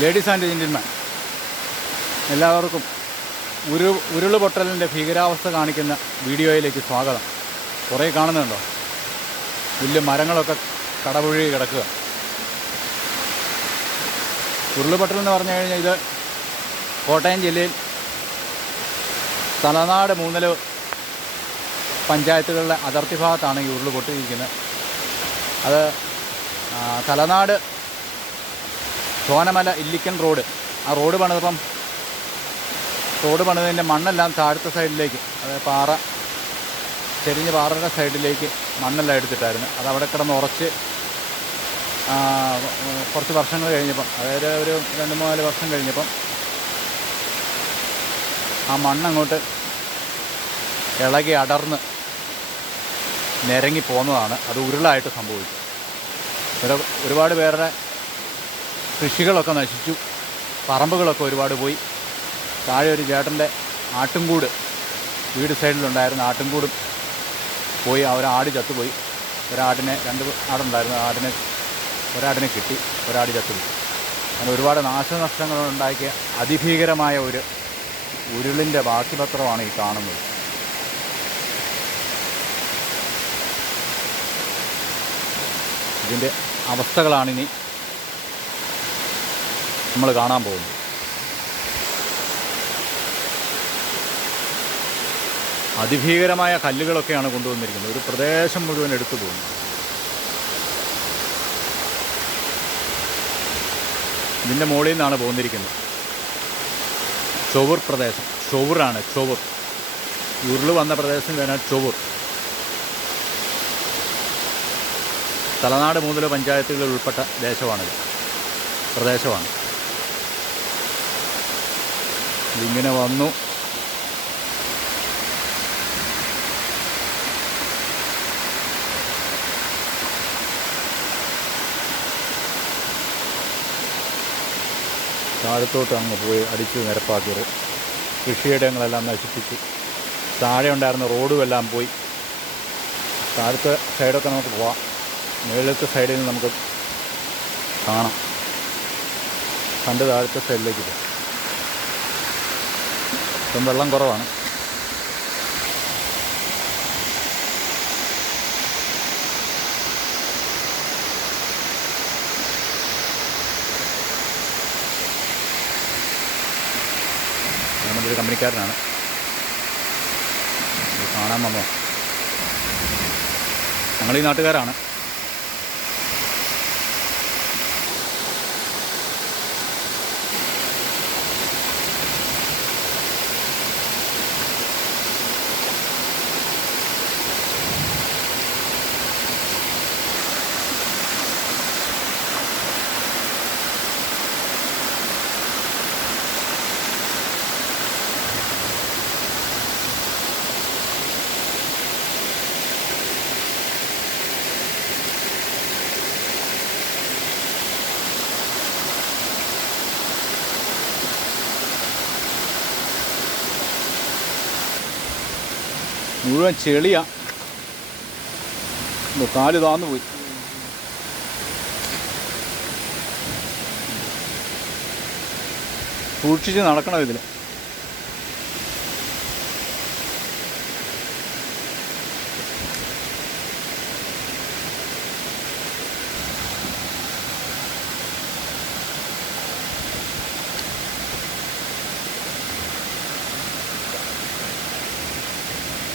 Ladies and gentleman, എല്ലാവർക്കും ഉരുളുപൊട്ടലിൻ്റെ ഭീകരാവസ്ഥ കാണിക്കുന്ന വീഡിയോയിലേക്ക് സ്വാഗതം. കുറേ കാണുന്നുണ്ടോ? വലിയ മരങ്ങളൊക്കെ കടപുഴകി കിടക്കുക. ഉരുളുപൊട്ടൽ എന്ന് പറഞ്ഞു കഴിഞ്ഞാൽ ഇത് കോട്ടയം ജില്ലയിൽ തലനാട് മൂന്നൽ പഞ്ചായത്തുകളുടെ അതിർത്തി ഭാഗത്താണ് ഈ ഉരുൾ പൊട്ടിയിരിക്കുന്നത്. അത് തലനാട് ചോനമല ഇല്ലിക്കൻ റോഡ്, ആ റോഡ് പണിതതിൻ്റെ മണ്ണെല്ലാം താഴത്തെ സൈഡിലേക്ക്, അതായത് ചെരിഞ്ഞ പാറയുടെ സൈഡിലേക്ക് മണ്ണെല്ലാം എടുത്തിട്ടായിരുന്നു. അതവിടെ കിടന്ന് ഉറച്ച് കുറച്ച് വർഷങ്ങൾ കഴിഞ്ഞപ്പം, അതായത് ഒരു 2-3 വർഷം കഴിഞ്ഞപ്പം ആ മണ്ണങ്ങോട്ട് ഇളകി അടർന്ന് നിരങ്ങി പോന്നതാണ്. അത് ഉരുളായിട്ട് സംഭവിച്ചു. ഒരുപാട് പേരുടെ കൃഷികളൊക്കെ നശിച്ചു, പറമ്പുകളൊക്കെ ഒരുപാട് പോയി. താഴെ ഒരു ചേട്ടൻ്റെ ആട്ടുംകൂട്, വീട് സൈഡിലുണ്ടായിരുന്ന ആട്ടുംകൂടും പോയി. ഒരാട് ചത്തുപോയി. ഒരാടിനെ, 2 ആടുണ്ടായിരുന്നു. ഒരാടിനെ കിട്ടി, ഒരാട് ചത്തുപോയി. അങ്ങനെ ഒരുപാട് നാശനഷ്ടങ്ങളുണ്ടാക്കിയ അതിഭീകരമായ ഒരു ഉരുളിൻ്റെ ബാക്കിപത്രമാണ് ഈ കാണുന്നത്. ഇതിൻ്റെ അവസ്ഥകളാണിനി നമ്മൾ കാണാൻ പോകുന്നത്. അതിഭീകരമായ കല്ലുകളൊക്കെയാണ് കൊണ്ടുവന്നിരിക്കുന്നത്. ഒരു പ്രദേശം മുഴുവൻ എടുത്തു പോകുന്നു. ഇതിൻ്റെ മുകളിൽ നിന്നാണ് പോന്നിരിക്കുന്നത്. ചൊവ്വൂർ പ്രദേശം, ചൊവ്വൂറാണ്, ചൊവ്വൂർ. ഉരുള് വന്ന പ്രദേശം വേണം ചൊവ്വൂർ. തലനാട് മൂന്നൽ പഞ്ചായത്തുകളിൽ ഉൾപ്പെട്ട പ്രദേശമാണ്. ഇതിങ്ങനെ വന്നു. താഴത്തോട്ട് അങ്ങ് പോയി അടിച്ച് നിരപ്പാക്കിയത്. കൃഷിയിടങ്ങളെല്ലാം നശിപ്പിച്ചു. താഴെ ഉണ്ടായിരുന്ന റോഡുമെല്ലാം പോയി. താഴത്തെ സൈഡൊക്കെ നമുക്ക് പോവാം. മുകളിലത്തെ സൈഡിൽ നിന്ന് നമുക്ക് കാണാം. താഴത്തെ സൈഡിലേക്ക് പോകാം. ഇപ്പം വെള്ളം കുറവാണ്. ഞാനൊരു കമ്പനിക്കാരനാണ്. കാണാൻ വന്നോ? ഞങ്ങളീ നാട്ടുകാരാണ്. മുഴുവൻ ചെളിയാണ്. കാല് താന്നു പോയി. സൂക്ഷിച്ച് നടക്കണം ഇതിൽ.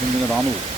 ഇങ്ങനെ താന്നു പോകും.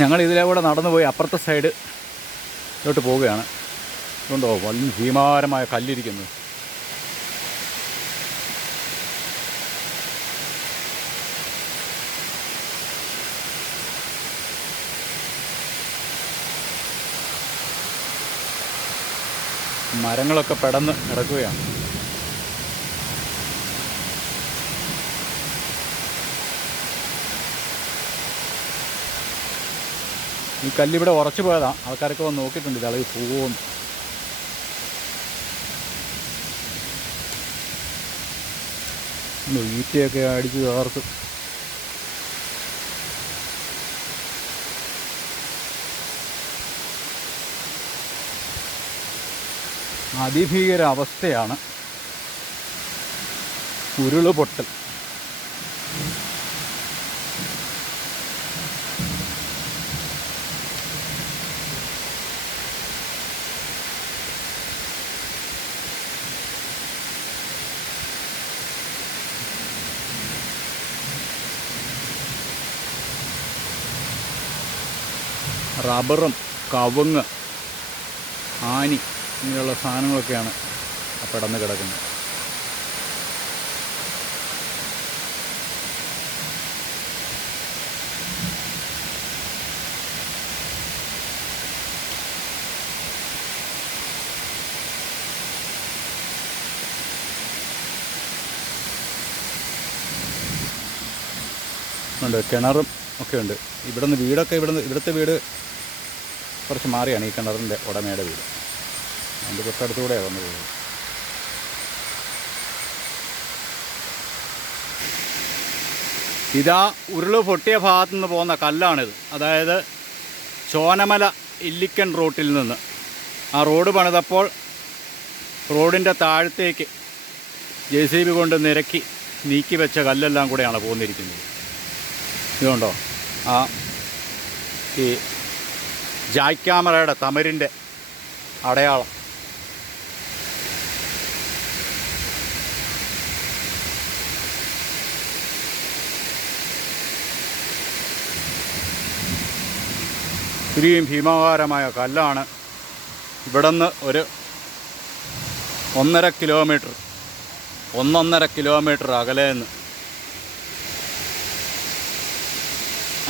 ഞങ്ങൾ ഇതിലെ കൂടെ നടന്നു പോയി അപ്പുറത്തെ സൈഡിലോട്ട് പോവുകയാണ്. അതുകൊണ്ടോ വലിയ ഭീമാരമായ കല്ലിരിക്കുന്നു. മരങ്ങളൊക്കെ പെടന്ന് കിടക്കുകയാണ്. ഈ കല്ലിവിടെ ഉറച്ചു പോയതാണ്. ആൾക്കാരൊക്കെ വന്ന് നോക്കിയിട്ടുണ്ട് ഇത് ഇളകി പോകുമെന്ന്. ഈറ്റയൊക്കെ അടിച്ച് തകർത്ത്. അതിഭീകര അവസ്ഥയാണ്. ഉരുളുപൊട്ടൽ. റബ്ബറും കവുങ്ങ് ആനി ഇങ്ങനെയുള്ള സാധനങ്ങളൊക്കെയാണ് പെടന്ന് കിടക്കുന്നത്. ഉണ്ട്, കിണറും ഒക്കെ ഉണ്ട്. ഇവിടുന്ന് വീടൊക്കെ ഇവിടുത്തെ വീട് കുറച്ച് മാറിയാണ് ഈ കിണറിൻ്റെ ഉടമയുടെ വീട്. അതിൻ്റെ തൊട്ടടുത്തുകൂടെയാണ് വന്നു പോകുന്നത്. ഇതാ ഉരുള് പൊട്ടിയ ഭാഗത്തു നിന്ന് പോകുന്ന കല്ലാണിത്. അതായത് ചോനമല ഇല്ലിക്കൻ റൂട്ടിൽ നിന്ന് ആ റോഡ് പണിതപ്പോൾ റോഡിൻ്റെ താഴത്തേക്ക് JCB കൊണ്ട് നിരക്കി നീക്കി വെച്ച കല്ലെല്ലാം കൂടെയാണ് പോന്നിരിക്കുന്നത്. ഇതുകൊണ്ടോ ആ ഈ ജായ്ക്യാമറയുടെ തമരിൻ്റെ അടയാളം. ഇത്രയും ഭീമാകാരമായ കല്ലാണ്. ഇവിടുന്ന് ഒരു 1.5 കിലോമീറ്റർ അകലെ നിന്ന്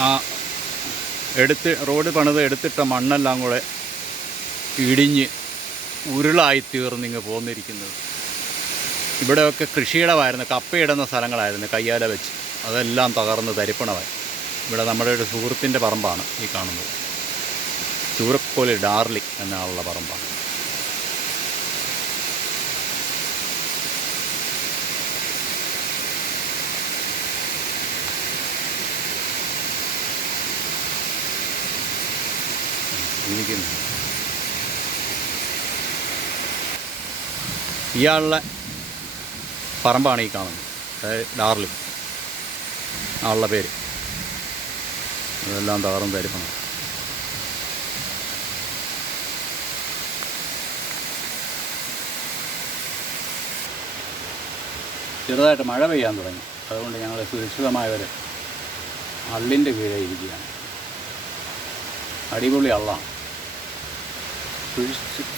ആ റോഡ് പണിത് എടുത്തിട്ട മണ്ണെല്ലാം കൂടെ ഇടിഞ്ഞ് ഉരുളായിത്തീർന്ന് ഇങ്ങ് പോന്നിരിക്കുന്നത്. ഇവിടെയൊക്കെ കൃഷിയിടമായിരുന്നു, കപ്പയിടുന്ന സ്ഥലങ്ങളായിരുന്നു കയ്യാല വെച്ച്. അതെല്ലാം തകർന്ന് തരിപ്പണമായി. ഇവിടെ നമ്മുടെ ഒരു സുഹൃത്തിൻ്റെ പറമ്പാണ് ഈ കാണുന്നത്. ചൂരക്കോല് ഡാർലി എന്നാളുള്ള പറമ്പാണ്. ഇയാളുടെ പറമ്പാണ് ഈ കാണുന്നത്, അതായത് ഡാർലി ആളുടെ പേര്. ഇതെല്ലാം തകർന്ന് തരിപ്പണം. ചെറുതായിട്ട് മഴ പെയ്യാൻ തുടങ്ങി. അതുകൊണ്ട് ഞങ്ങൾ സുരക്ഷിതമായവർ അള്ളിൻ്റെ കീഴെ ഇരിക്കുകയാണ്. അടിപൊളി അള്ളാണ്,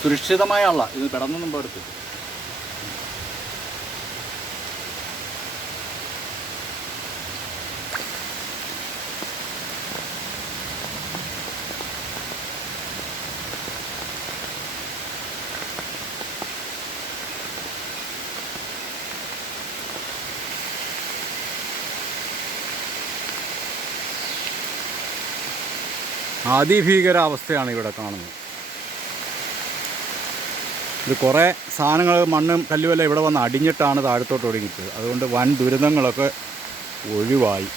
സുരക്ഷിതമായ അള്ള. ഇത് കിടന്നൊന്നും പോടുത്ത്. അതിഭീകരാവസ്ഥയാണ് ഇവിടെ കാണുന്നത്. ഇത് കുറേ സാധനങ്ങൾ, മണ്ണും കല്ലുമെല്ലാം ഇവിടെ വന്ന് അടിഞ്ഞിട്ടാണ് താഴത്തോട്ട് ഒടുങ്ങിച്ചത്. അതുകൊണ്ട് വൻ ദുരിതങ്ങളൊക്കെ ഒഴിവായി.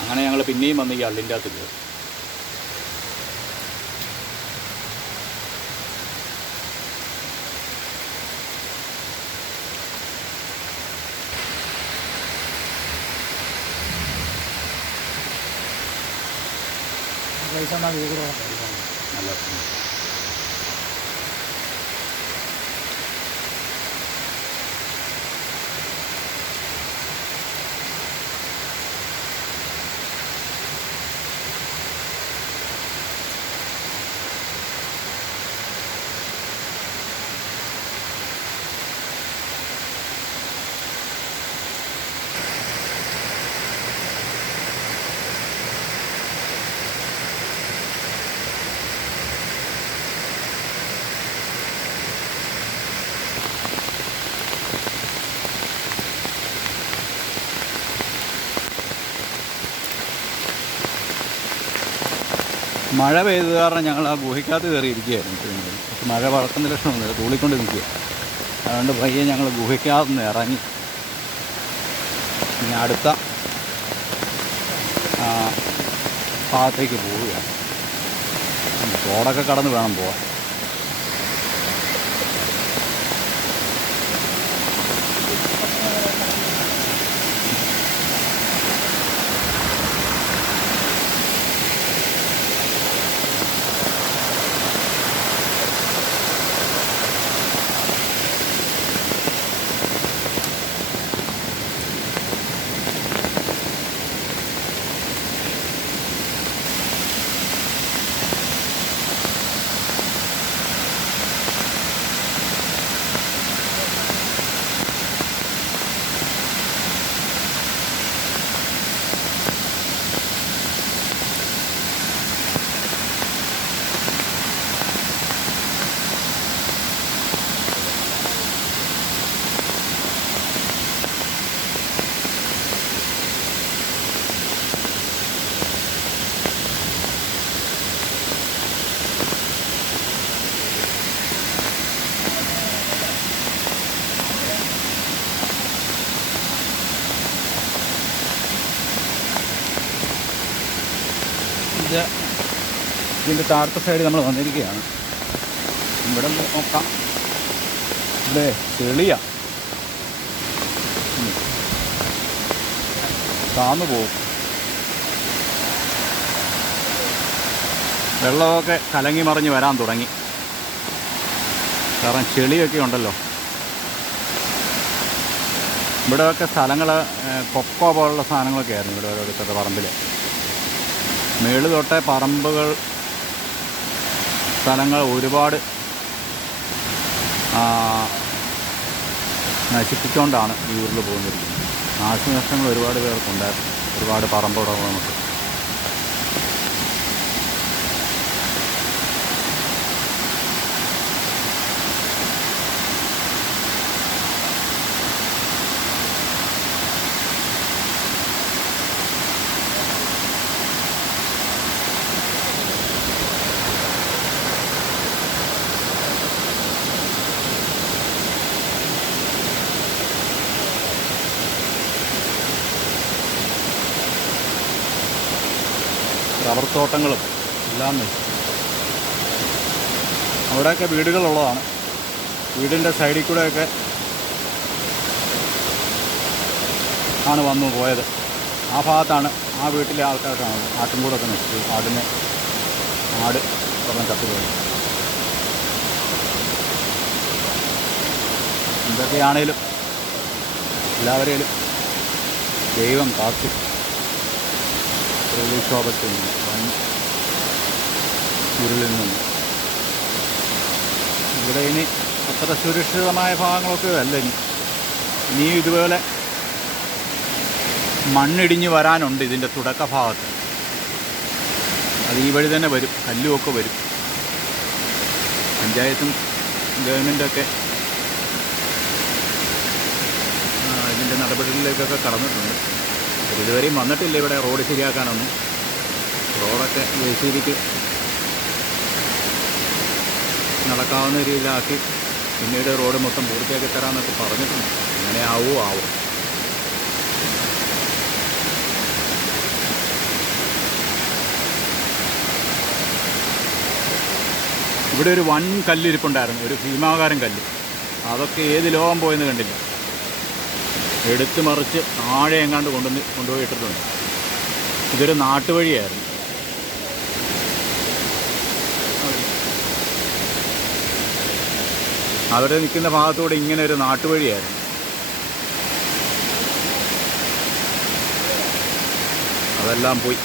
അങ്ങനെ ഞങ്ങൾ പിന്നെയും വന്ന് ഈ അള്ളിൻ്റെ അകത്ത് കയറി. നല്ല മഴ പെയ്തത് കാരണം ഞങ്ങൾ ആ ഗുഹയ്ക്കകത്ത് കയറി ഇരിക്കുകയായിരുന്നു. പക്ഷെ മഴ വളർത്തുന്ന ലക്ഷണമൊന്നുമില്ല, തൂളിക്കൊണ്ട് നിൽക്കുക. അതുകൊണ്ട് പയ്യെ ഞങ്ങൾ ഗുഹയ്ക്കകത്ത് നിന്ന് ഇറങ്ങി ഇനി അടുത്ത ഭാഗത്തേക്ക് പോവുകയാണ്. തോടൊക്കെ കടന്ന് വേണം പോകാൻ. ഇതിൻ്റെ താഴത്തെ സൈഡ് നമ്മൾ വന്നിരിക്കുകയാണ്. ഇവിടെ നോക്കാം, ഇവിടെ ചെളിയാ, താന്നു പോവും. വെള്ളമൊക്കെ കലങ്ങി മറിഞ്ഞ് വരാൻ തുടങ്ങി, കാരണം ചെളിയൊക്കെ ഉണ്ടല്ലോ. ഇവിടെയൊക്കെ സ്ഥലങ്ങൾ കൊക്കോ പോലുള്ള സാധനങ്ങളൊക്കെ ആയിരുന്നു ഇവിടെ ഓരോരുത്തരുടെ പറമ്പിൽ. മേള് തൊട്ടേ പറമ്പുകൾ സ്ഥലങ്ങൾ ഒരുപാട് നശിപ്പിച്ചുകൊണ്ടാണ് ഈ ഉരുൾ പോകുന്നിരിക്കുന്നത്. നാശനഷ്ടങ്ങൾ ഒരുപാട് പേർക്കുണ്ടായിരുന്നു, ഒരുപാട് പറമ്പുടമകൾക്ക്. റബ്ബർ തോട്ടങ്ങളും എല്ലാം നശിച്ചു. അവിടെയൊക്കെ വീടുകളുള്ളതാണ്. വീടിൻ്റെ സൈഡിൽ കൂടെയൊക്കെ ആണ് വന്നു പോയത്. ആ ഭാഗത്താണ് ആ വീട്ടിലെ ആൾക്കാർക്കാണ് ആട്ടുംകൂടൊക്കെ നശിച്ചു. ആട് പറഞ്ഞ് ചത്തുപോയി. എന്തൊക്കെയാണേലും എല്ലാവരെയും ദൈവം കാത്തു. പ്രകൃതിക്ഷോഭത്തിൽ നിന്ന്, വൻ ഉരുളിൽ നിന്ന്. ഇവിടെ ഇനി അത്ര സുരക്ഷിതമായ ഭാഗങ്ങളൊക്കെ അല്ല. ഇനിയും ഇതുപോലെ മണ്ണിടിഞ്ഞ് വരാനുണ്ട് ഇതിൻ്റെ തുടക്ക ഭാഗത്ത്. അത് ഈ വഴി തന്നെ വരും, കല്ലുമൊക്കെ വരും. പഞ്ചായത്തും ഗവൺമെൻറ്റൊക്കെ ഇതിൻ്റെ നടപടികളിലേക്കൊക്കെ കടന്നിട്ടുണ്ട്. ഇതുവരെയും വന്നിട്ടില്ല ഇവിടെ റോഡ് ശരിയാക്കാനൊന്നും. റോഡൊക്കെ JCBക്ക് നടക്കാവുന്ന രീതിയിലാക്കി പിന്നീട് റോഡ് മൊത്തം പൂർത്തിയാക്കി തരാമെന്നൊക്കെ പറഞ്ഞിട്ടുണ്ട്. അങ്ങനെ ആവും. ഇവിടെ ഒരു വൻ കല്ലിരിപ്പുണ്ടായിരുന്നു, ഒരു ഭീമാകാരം കല്ല്. അതൊക്കെ ഏത് ലോകം പോയെന്ന് കണ്ടില്ല. എടുത്ത് മറിച്ച് താഴെ എങ്ങാണ്ട് കൊണ്ടുപോയി ഇട്ടിട്ടുണ്ട്. ഇതൊരു നാട്ടുവഴിയായിരുന്നു. അവർ നിൽക്കുന്ന ഭാഗത്തൂടെ ഇങ്ങനെ ഒരു നാട്ടുവഴിയായിരുന്നു. അതെല്ലാം പോയി.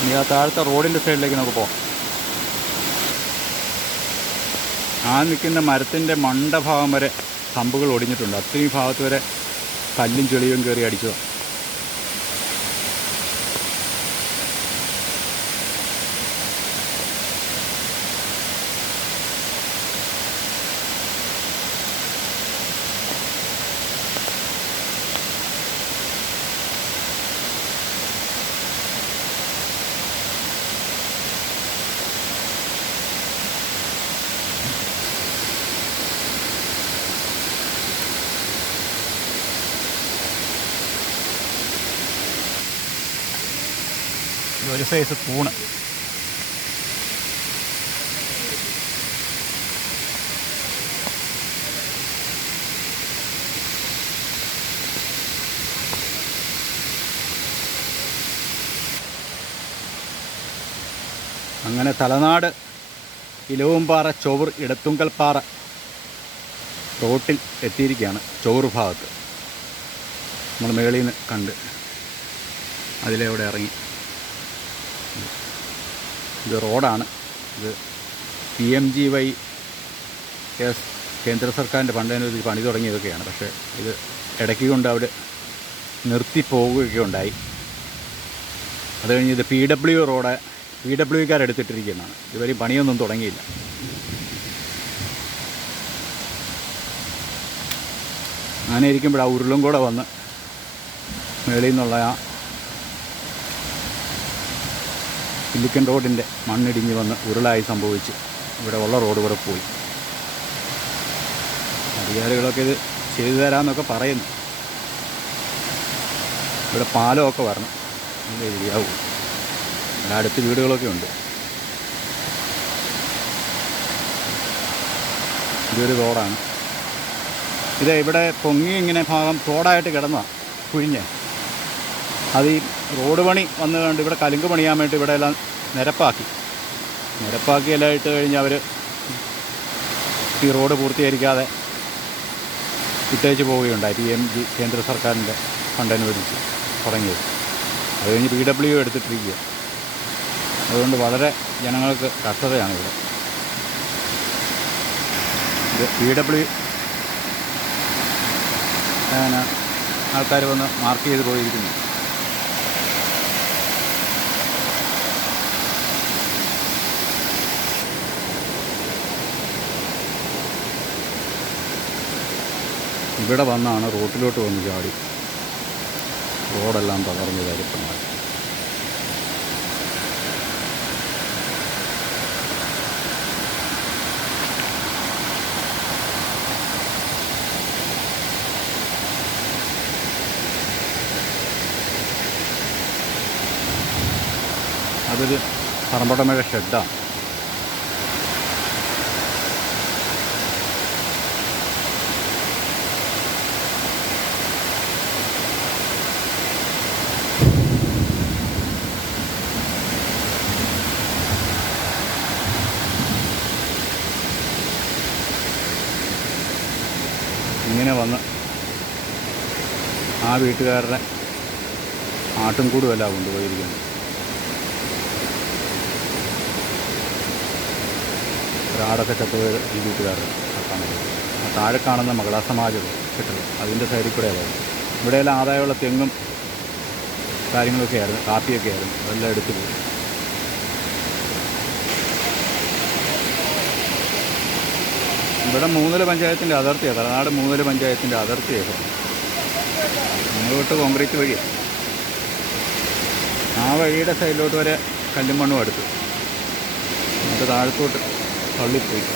ഇനി ആ താഴത്തെ റോഡിൻ്റെ സൈഡിലേക്ക് നമുക്ക് പോകാം. ആ നിൽക്കുന്ന മരത്തിൻ്റെ മണ്ടഭാഗം വരെ കമ്പുകൾ ഒടിഞ്ഞിട്ടുണ്ട്. അത്രയും ഭാഗത്ത് വരെ കല്ലും ചെളിയും കയറി അടിച്ചതാണ്. ഒരു സൈസ് കൂണ്. അങ്ങനെ തലനാട് ഇലവുംപാറ ചൊവ്വൂർ ഇടത്തുങ്കൽപ്പാറ റോട്ടിൽ എത്തിയിരിക്കുകയാണ്. ചൊവ്വൂർ ഭാഗത്ത് നമ്മൾ മേളിൽ നിന്ന് കണ്ട് അതിലൂടെ ഇറങ്ങി. ഇത് റോഡാണ്. ഇത് PMGY കേന്ദ്ര സർക്കാരിൻ്റെ ഫണ്ടിന് പണി തുടങ്ങിയതൊക്കെയാണ്. പക്ഷേ ഇത് ഇടയ്ക്ക് കൊണ്ട് അവിടെ നിർത്തിപ്പോവുകയൊക്കെ ഉണ്ടായി. അത് കഴിഞ്ഞ് ഇത് PW റോഡ് PWക്കാരെടുത്തിട്ടിരിക്കുന്നതാണ്. ഇതുവരെ പണിയൊന്നും തുടങ്ങിയില്ല. അങ്ങനെ ഇരിക്കുമ്പോൾ ആ ഉരുളും കൂടെ വന്ന് മേളിൽ നിന്നുള്ള ആ ഇല്ലിക്കൻ റോഡിൻ്റെ മണ്ണിടിഞ്ഞ് വന്ന് ഉരുളായി സംഭവിച്ച് ഇവിടെ ഉള്ള റോഡ് കൂടെ പോയി. അധികാരികളൊക്കെ ഇത് ചെയ്തു തരാമെന്നൊക്കെ പറയുന്നു. ഇവിടെ പാലമൊക്കെ വരണം, ഇതിൻ്റെ ശരിയാവും. ഇവിടെ അടുത്ത് വീടുകളൊക്കെ ഉണ്ട്. ഇതൊരു റോഡാണ്. ഇത് ഇവിടെ പൊങ്ങി ഇങ്ങനെ ഭാഗം തോടായിട്ട് കിടന്നതാണ്, കുഴിഞ്ഞ്. അത് ഈ റോഡ് പണി വന്ന് കണ്ട് ഇവിടെ കലുങ്ക് പണിയാൻ വേണ്ടി ഇവിടെ എല്ലാം നിരപ്പാക്കി എല്ലാം ഇട്ട് കഴിഞ്ഞ് അവർ ഈ റോഡ് പൂർത്തീകരിക്കാതെ ഇട്ടേച്ച് പോവുകയുണ്ടായി. PMG കേന്ദ്ര സർക്കാരിൻ്റെ ഫണ്ട് അനുവദിച്ച് തുടങ്ങിയത്. അത് കഴിഞ്ഞ് PW എടുത്തിട്ടിരിക്കുക. അതുകൊണ്ട് വളരെ ജനങ്ങൾക്ക് കഷ്ടതയാണ് ഇവിടെ. ഇത് PW ആൾക്കാർ വന്ന് മാർക്ക് ചെയ്ത് പോയിരിക്കുന്നു. ഇവിടെ വന്നാണ് റോട്ടിലോട്ട് വന്ന് ചാടി റോഡെല്ലാം തകർന്ന് തരിപ്പണമായി. അതൊരു പറമ്പടമയുടെ ഷെഡാണ്. ഇങ്ങനെ വന്ന് ആ വീട്ടുകാരുടെ ആട്ടുംകൂടുമല്ല കൊണ്ടുപോയിരിക്കുന്നത്. ഒരാടൊക്കെ ചത്തുപോയ ഈ വീട്ടുകാരുടെ കാണുന്നത്. ആ താഴെ കാണുന്ന മഹിളാ സമാജം കെട്ടിടം അതിൻ്റെ സൈഡിൽ കൂടെ ആയിരുന്നു. ഇവിടെയെല്ലാം ആദായമുള്ള തെങ്ങും കാര്യങ്ങളൊക്കെ ആയിരുന്നു, കാപ്പിയൊക്കെ ആയിരുന്നു. അതെല്ലാം എടുത്തു പോയി. ഇവിടെ മൂന്നല പഞ്ചായത്തിൻ്റെ അതിർത്തിയാണ്, തലനാട് മൂന്നല പഞ്ചായത്തിൻ്റെ അതിർത്തിയാണ്. അങ്ങോട്ട് കോൺക്രീറ്റ് വഴിയാണ്. ആ വഴിയുടെ സൈഡിലോട്ട് വരെ കല്ലും മണ്ണും അടുത്ത്, എന്നിട്ട് താഴത്തോട്ട് തള്ളിപ്പോയി.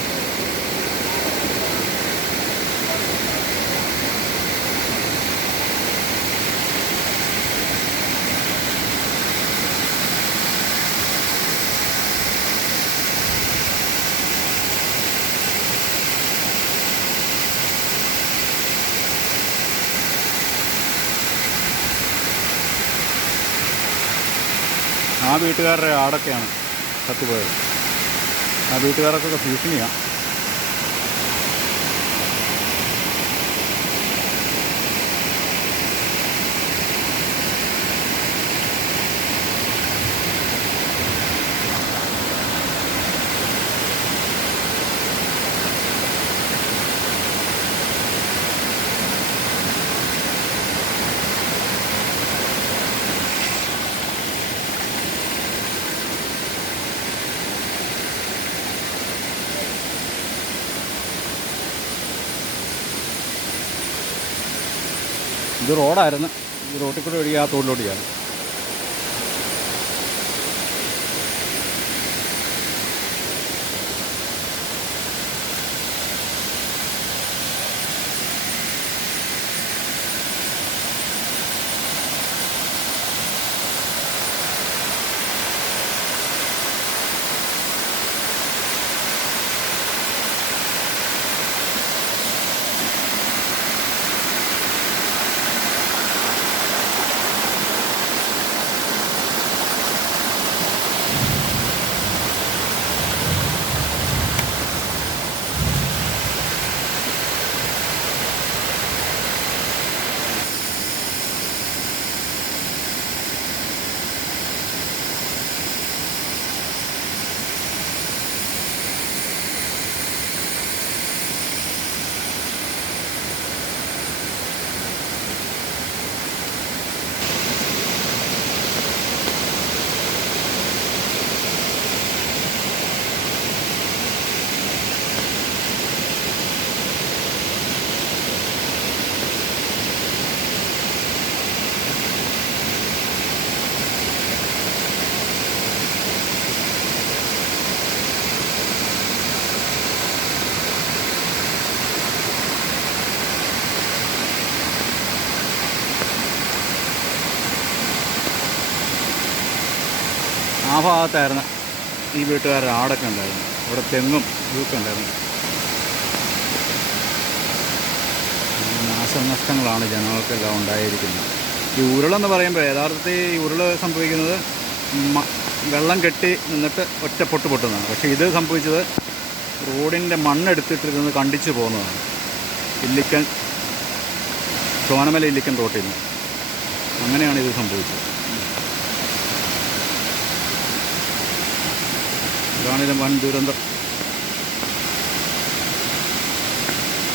ആ വീട്ടുകാരുടെ ആടൊക്കെയാണ് ചത്തുപോയത്. ആ വീട്ടുകാർക്കൊക്കെ ഭീഷണിയാണ്. ഇത് റോഡായിരുന്നു. ഈ റോട്ടിൽ കൂടെ ഒഴുകി ആ തോട്ടിലോട്ട് ചെയ്യാൻ. ആ ഭാഗത്തായിരുന്നു ഈ വീട്ടുകാരുടെ ആടൊക്കെ ഉണ്ടായിരുന്നു. അവിടെ തെങ്ങും ഇതൊക്കെ ഉണ്ടായിരുന്നു. നാശനഷ്ടങ്ങളാണ് ജനങ്ങൾക്കെല്ലാം ഉണ്ടായിരിക്കുന്നത്. ഈ ഉരുളെന്ന് പറയുമ്പോൾ യഥാർത്ഥത്തിൽ ഈ ഉരുൾ സംഭവിക്കുന്നത് വെള്ളം കെട്ടി നിന്നിട്ട് ഒറ്റ പൊട്ട് പൊട്ടുന്നതാണ്. പക്ഷേ ഇത് സംഭവിച്ചത് റോഡിൻ്റെ മണ്ണെടുത്തിട്ടിരുന്ന് കണ്ടിച്ചു പോകുന്നതാണ്. ഇല്ലിക്കൻ ചോനമല ഇല്ലിക്കൻ റോട്ടിൽ നിന്ന് അങ്ങനെയാണ് ഇത് സംഭവിച്ചത്. ഇതാണിത് വൻ ദുരന്തം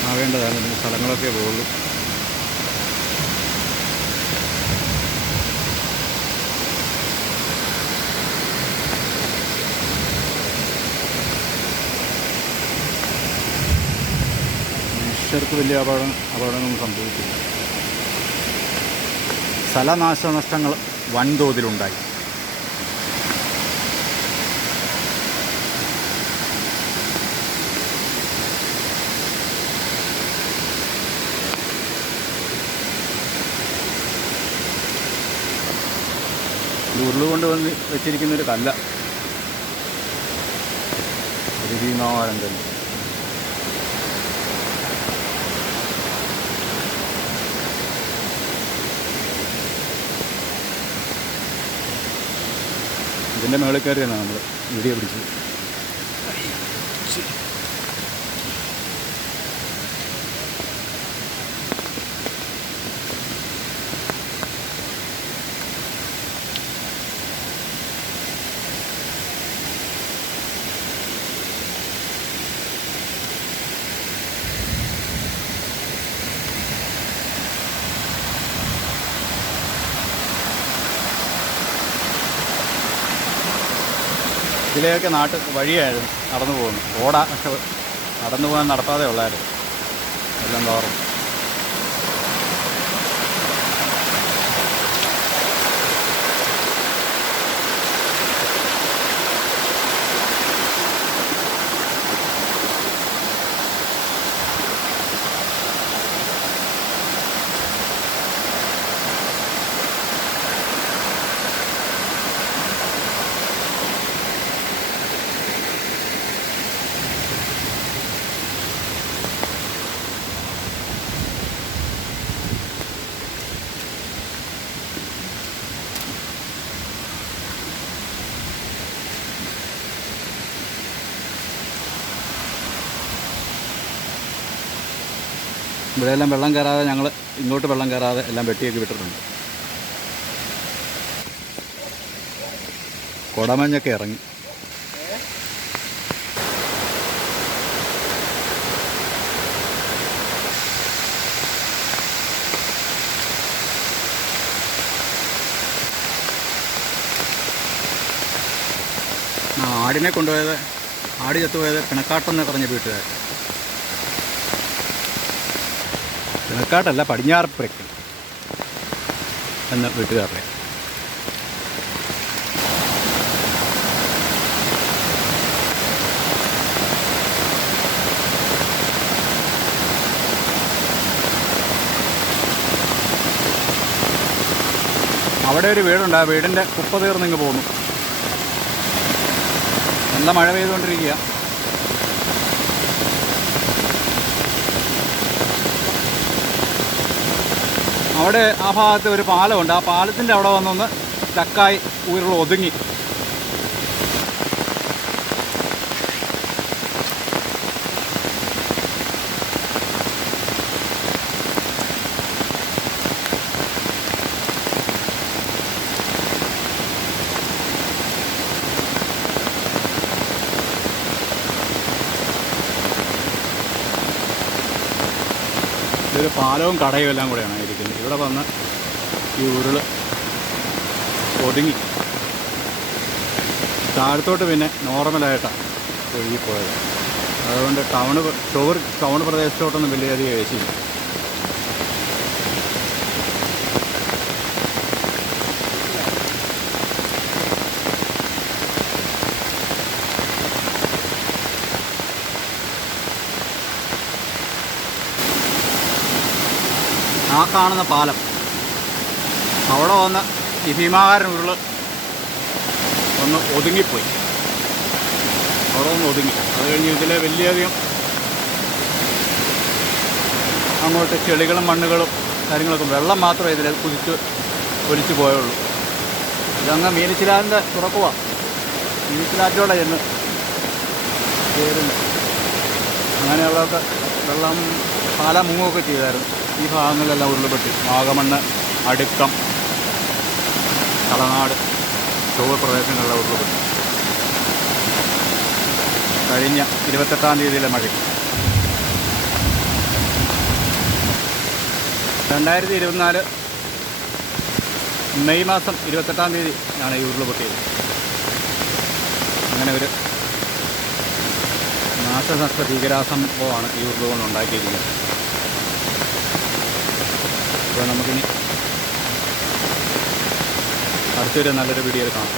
ആവേണ്ടതാണ്. ഇതിൻ്റെ സ്ഥലങ്ങളൊക്കെ പോകുള്ളൂ. മനുഷ്യർക്ക് വലിയ അപകടങ്ങളൊന്നും സംഭവിച്ചില്ല. സ്ഥലനാശനഷ്ടങ്ങൾ വൻതോതിലുണ്ടായി. ഉരുളുകൊണ്ട് വന്ന് വെച്ചിരിക്കുന്നൊരു കല്ല, ഒരു ഭീമാകാരം തന്നെ. ഇതിൻ്റെ മുകളിൽ കയറിയാണ് നമ്മൾ വീഡിയോ പിടിച്ചത്. ഇതിലെയൊക്കെ വഴിയായിരുന്നു നടന്നു പോകുന്നു. നടന്നു പോകാൻ നടപ്പാതെ ഉള്ളായിരുന്നു, എല്ലാം തോറും. ഇവിടെയെല്ലാം വെള്ളം കയറാതെ ഞങ്ങൾ ഇങ്ങോട്ട് വെള്ളം കയറാതെ എല്ലാം വെട്ടിയൊക്കെ വിട്ടിട്ടുണ്ട്. കുടമഞ്ഞൊക്കെ ഇറങ്ങി. ആടിനെ കൊണ്ടുപോയത്, ആട് ചത്തുപോയത് പിണക്കാട്ടെന്ന് പറഞ്ഞ വീട്ടുകാർ. പിണക്കാട്ടല്ല, പടിഞ്ഞാറപ്പുരയ്ക്ക് എന്ന വീട്ടുകാരുടെ. അവിടെ ഒരു വീടുണ്ട്, ആ വീടിൻ്റെ കുപ്പ തീർന്നിങ്ങ് പോന്നു. നല്ല മഴ പെയ്തുകൊണ്ടിരിക്കുക. അവിടെ ആ ഭാഗത്ത് ഒരു പാലമുണ്ട്, ആ പാലത്തിൻ്റെ അവിടെ വന്നൊന്ന് സ്റ്റക്കായി ഉരുൾ ഒതുങ്ങി. ഇതൊരു പാലവും കടയും എല്ലാം കൂടെയാണ് ഇരിക്കുന്നത്. ഇവിടെ വന്ന് ഈ ഉരുൾ ഒതുങ്ങി താഴത്തോട്ട് പിന്നെ നോർമലായിട്ടാണ് ഒഴുകിപ്പോയത്. അതുകൊണ്ട് ടൗൺ പ്രദേശത്തോട്ടൊന്നും വലിയധികം ഏശിയില്ല. ആ കാണുന്ന പാലം അവിടെ വന്ന് ഈ ഭീമാകാരൻ ഉരുൾ ഒന്ന് ഒതുങ്ങിപ്പോയി. അവിടെ ഒന്ന് ഒതുങ്ങി. അത് കഴിഞ്ഞ് ഇതിലെ വലിയധികം അങ്ങോട്ട് ചെളികളും മണ്ണുകളും കാര്യങ്ങളൊക്കെ, വെള്ളം മാത്രമേ ഇതിൽ ഒലിച്ചു പോയുള്ളൂ. ഇതങ്ങ് മീനച്ചിലാറ്റിൻ്റെ തുറക്കുവാണ്. മീനച്ചിലാറ്റോടെ ചെന്ന് ചേരുന്നു. അങ്ങനെയുള്ളതൊക്കെ വെള്ളം പാല മുങ്ങുകയൊക്കെ ചെയ്തായിരുന്നു. ഈ ഭാഗങ്ങളിലെല്ലാം ഉരുൾപൊട്ടി. വാഗമണ്ണ്, അടുക്കം, കളനാട്, ചൊവ്വ പ്രദേശങ്ങളിലെ ഉരുൾപൊട്ടി. കഴിഞ്ഞ 28-ാം തീയതിയിലെ മഴ. 2024 മെയ് മാസം 28-ാം തീയതി ആണ് ഈ ഉരുൾപൊട്ടിയത്. അങ്ങനെ ഒരു നാശനഷ്ട ഭീകരാസംഭവമാണ് ഈ ഉരുളുകൊണ്ട് ഉണ്ടാക്കിയിരിക്കുന്നത്. അപ്പോൾ നമുക്കിനി അടുത്തൊരു നല്ലൊരു വീഡിയോയിൽ കാണാം.